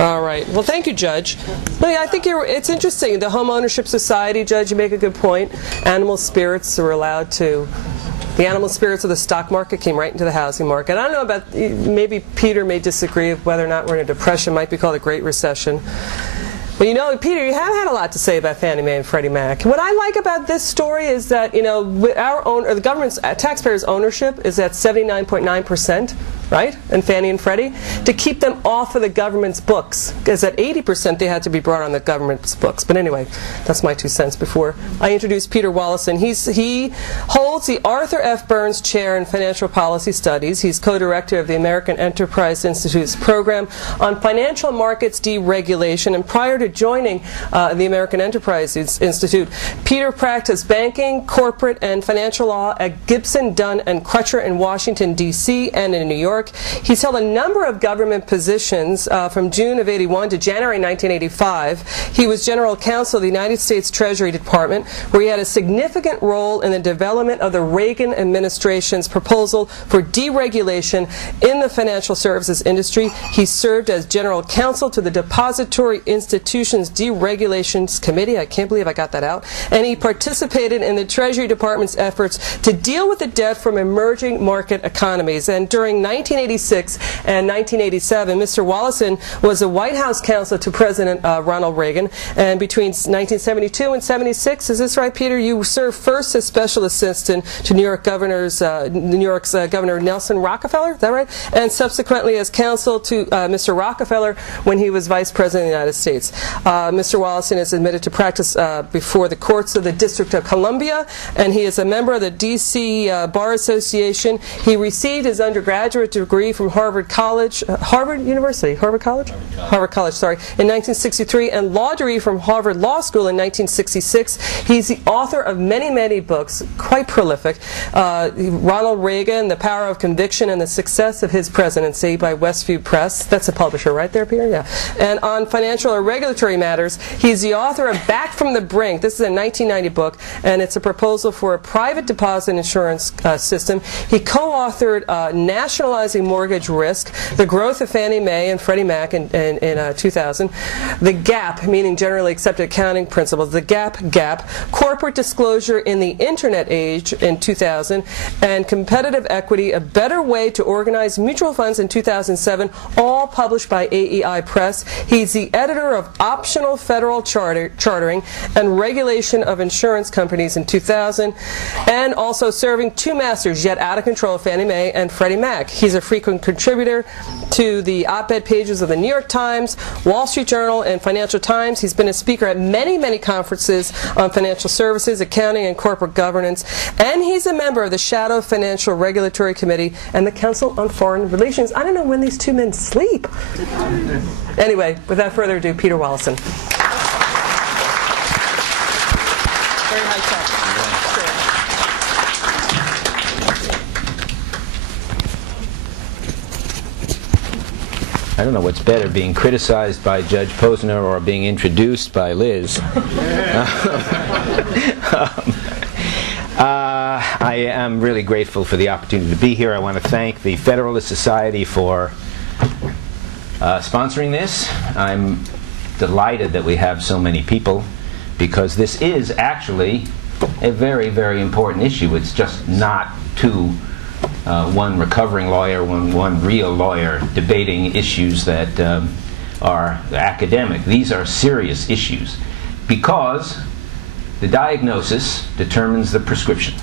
All right. Well, thank you, Judge. Well, yeah, I think it's interesting. The home ownership society, Judge, you make a good point. Animal spirits are allowed to. The animal spirits of the stock market came right into the housing market. I don't know about, maybe Peter may disagree of whether or not we're in a depression, might be called a Great Recession. But you know, Peter, you have had a lot to say about Fannie Mae and Freddie Mac. What I like about this story is that, you know, our own, or the government's, taxpayers' ownership is at 79.9%. Right? And Fannie and Freddie, to keep them off of the government's books. Because at 80% they had to be brought on the government's books. But anyway, that's my 2 cents before I introduce Peter Wallison. He holds the Arthur F. Burns Chair in Financial Policy Studies. He's co-director of the American Enterprise Institute's program on financial markets deregulation. And prior to joining the American Enterprise Institute, Peter practiced banking, corporate, and financial law at Gibson, Dunn, and Crutcher in Washington, D.C. and in New York. He's held a number of government positions from June of '81 to January 1985. He was general counsel of the United States Treasury Department, where he had a significant role in the development of the Reagan administration's proposal for deregulation in the financial services industry. He served as general counsel to the Depository Institutions Deregulations Committee. I can't believe I got that out. And he participated in the Treasury Department's efforts to deal with the debt from emerging market economies. And during 1986 and 1987, Mr. Wallison was a White House counsel to President Ronald Reagan. And between 1972 and 76, is this right, Peter? You served first as special assistant to New York's Governor Nelson Rockefeller, is that right? And subsequently as counsel to Mr. Rockefeller when he was Vice President of the United States. Mr. Wallison is admitted to practice before the courts of the District of Columbia, and he is a member of the D.C. Bar Association. He received his undergraduate degree from Harvard College, Harvard College, in 1963, and law degree from Harvard Law School in 1966. He's the author of many, many books, quite prolific. Ronald Reagan, The Power of Conviction and the Success of His Presidency by Westview Press. That's a publisher right there, Peter? Yeah. And on financial or regulatory matters, he's the author of Back from the Brink. This is a 1990 book, and it's a proposal for a private deposit insurance system. He co-authored Nationalizing Mortgage Risk, The Growth of Fannie Mae and Freddie Mac in 2000, The Gap, meaning Generally Accepted Accounting Principles, The Gap, Corporate Disclosure in the Internet Age in 2000, and Competitive Equity, A Better Way to Organize Mutual Funds in 2007, all published by AEI Press. He's the editor of Optional Federal Chartering and Regulation of Insurance Companies in 2000, and also serving two masters yet out of control, Fannie Mae and Freddie Mac. He's a frequent contributor to the op-ed pages of the New York Times, Wall Street Journal, and Financial Times. He's been a speaker at many, many conferences on financial services, accounting, and corporate governance. And he's a member of the Shadow Financial Regulatory Committee and the Council on Foreign Relations. I don't know when these two men sleep. Anyway, without further ado, Peter Wallison. Very high tech. I don't know what's better, being criticized by Judge Posner or being introduced by Liz. I am really grateful for the opportunity to be here. I want to thank the Federalist Society for sponsoring this. I'm delighted that we have so many people, because this is actually a very, very important issue. It's just not one recovering lawyer, one real lawyer debating issues that are academic. These are serious issues, because the diagnosis determines the prescription.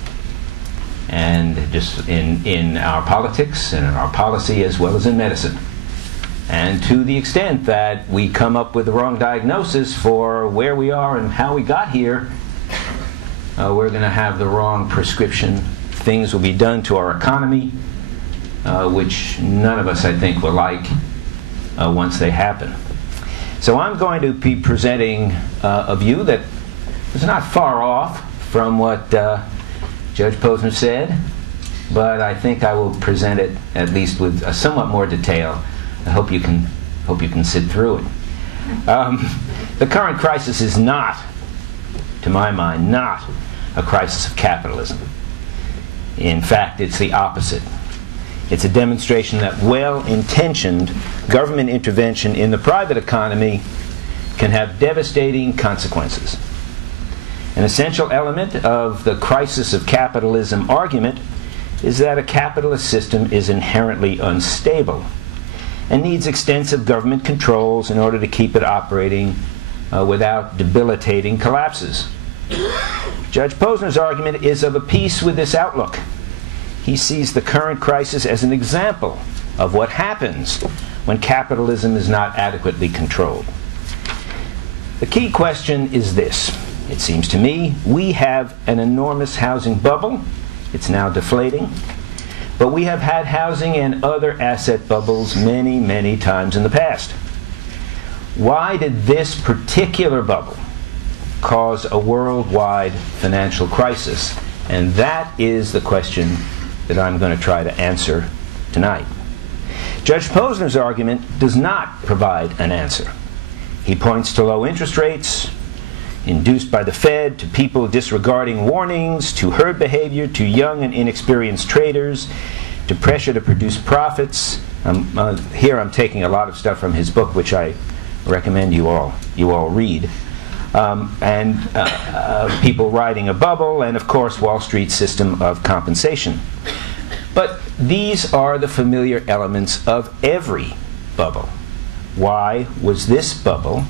And just in our politics and in our policy, as well as in medicine. And to the extent that we come up with the wrong diagnosis for where we are and how we got here, we're going to have the wrong prescription. Things will be done to our economy, which none of us, I think, will like once they happen. So I'm going to be presenting a view that is not far off from what Judge Posner said, but I think I will present it at least with a somewhat more detail. I hope you can sit through it. The current crisis is not, to my mind, not a crisis of capitalism. In fact, it's the opposite. It's a demonstration that well-intentioned government intervention in the private economy can have devastating consequences. An essential element of the crisis of capitalism argument is that a capitalist system is inherently unstable and needs extensive government controls in order to keep it operating without debilitating collapses. Judge Posner's argument is of a piece with this outlook. He sees the current crisis as an example of what happens when capitalism is not adequately controlled. The key question is this. It seems to me we have an enormous housing bubble. It's now deflating. But we have had housing and other asset bubbles many, many times in the past. Why did this particular bubble cause a worldwide financial crisis? And that is the question that I'm going to try to answer tonight. Judge Posner's argument does not provide an answer. He points to low interest rates induced by the Fed, to people disregarding warnings, to herd behavior, to young and inexperienced traders, to pressure to produce profits. Here I'm taking a lot of stuff from his book, which I recommend you all read. People riding a bubble, and of course Wall Street's system of compensation. But these are the familiar elements of every bubble. Why was this bubble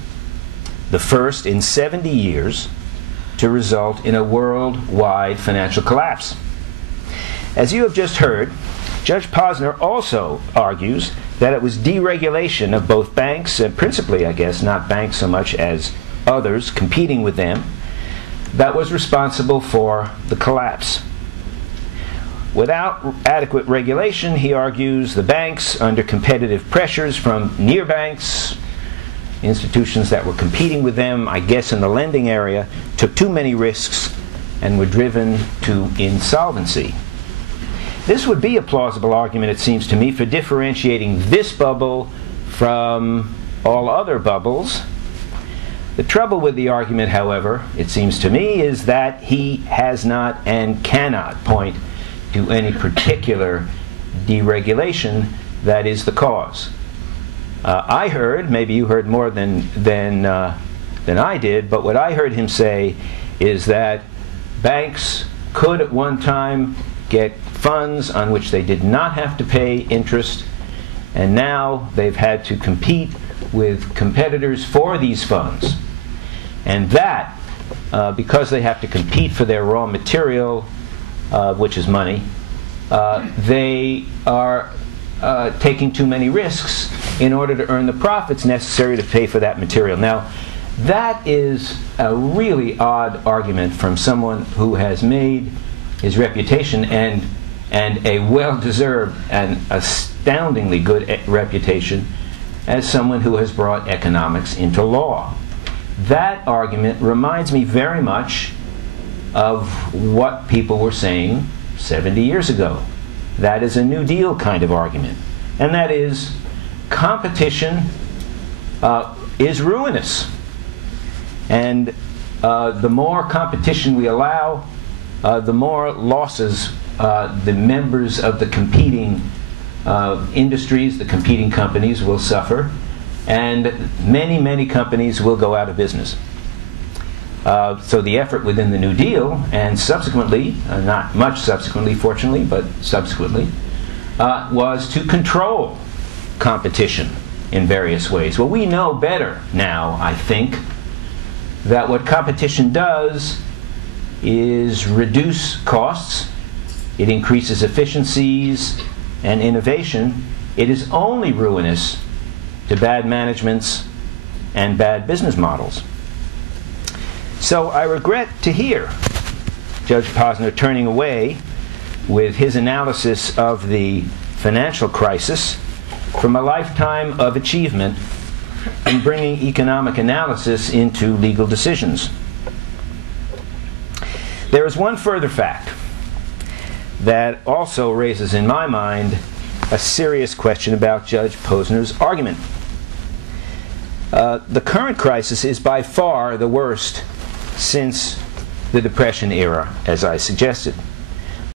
the first in 70 years to result in a worldwide financial collapse? As you have just heard, Judge Posner also argues that it was deregulation of both banks, and principally, I guess, not banks so much as others competing with them, that was responsible for the collapse. Without adequate regulation, he argues, the banks, under competitive pressures from near banks, institutions that were competing with them, I guess in the lending area, took too many risks and were driven to insolvency. This would be a plausible argument, it seems to me, for differentiating this bubble from all other bubbles. The trouble with the argument, however, it seems to me, is that he has not and cannot point to any particular deregulation that is the cause. I heard, maybe you heard more than I did, but what I heard him say is that banks could at one time get funds on which they did not have to pay interest, and now they've had to compete with competitors for these funds. And that, because they have to compete for their raw material, which is money, they are taking too many risks in order to earn the profits necessary to pay for that material. Now, that is a really odd argument from someone who has made his reputation and a well-deserved and astoundingly good reputation as someone who has brought economics into law. That argument reminds me very much of what people were saying 70 years ago. That is a New Deal kind of argument. And that is, competition is ruinous. And the more competition we allow, the more losses the members of the competing industries, the competing companies will suffer, and many, many companies will go out of business. So the effort within the New Deal, and subsequently, not much subsequently, fortunately, but subsequently, was to control competition in various ways. Well, we know better now, I think, that what competition does is reduce costs, it increases efficiencies and innovation. It is only ruinous to bad managements and bad business models. So I regret to hear Judge Posner turning away with his analysis of the financial crisis from a lifetime of achievement in bringing economic analysis into legal decisions. There is one further fact that also raises in my mind a serious question about Judge Posner's argument. The current crisis is by far the worst since the Depression era, as I suggested.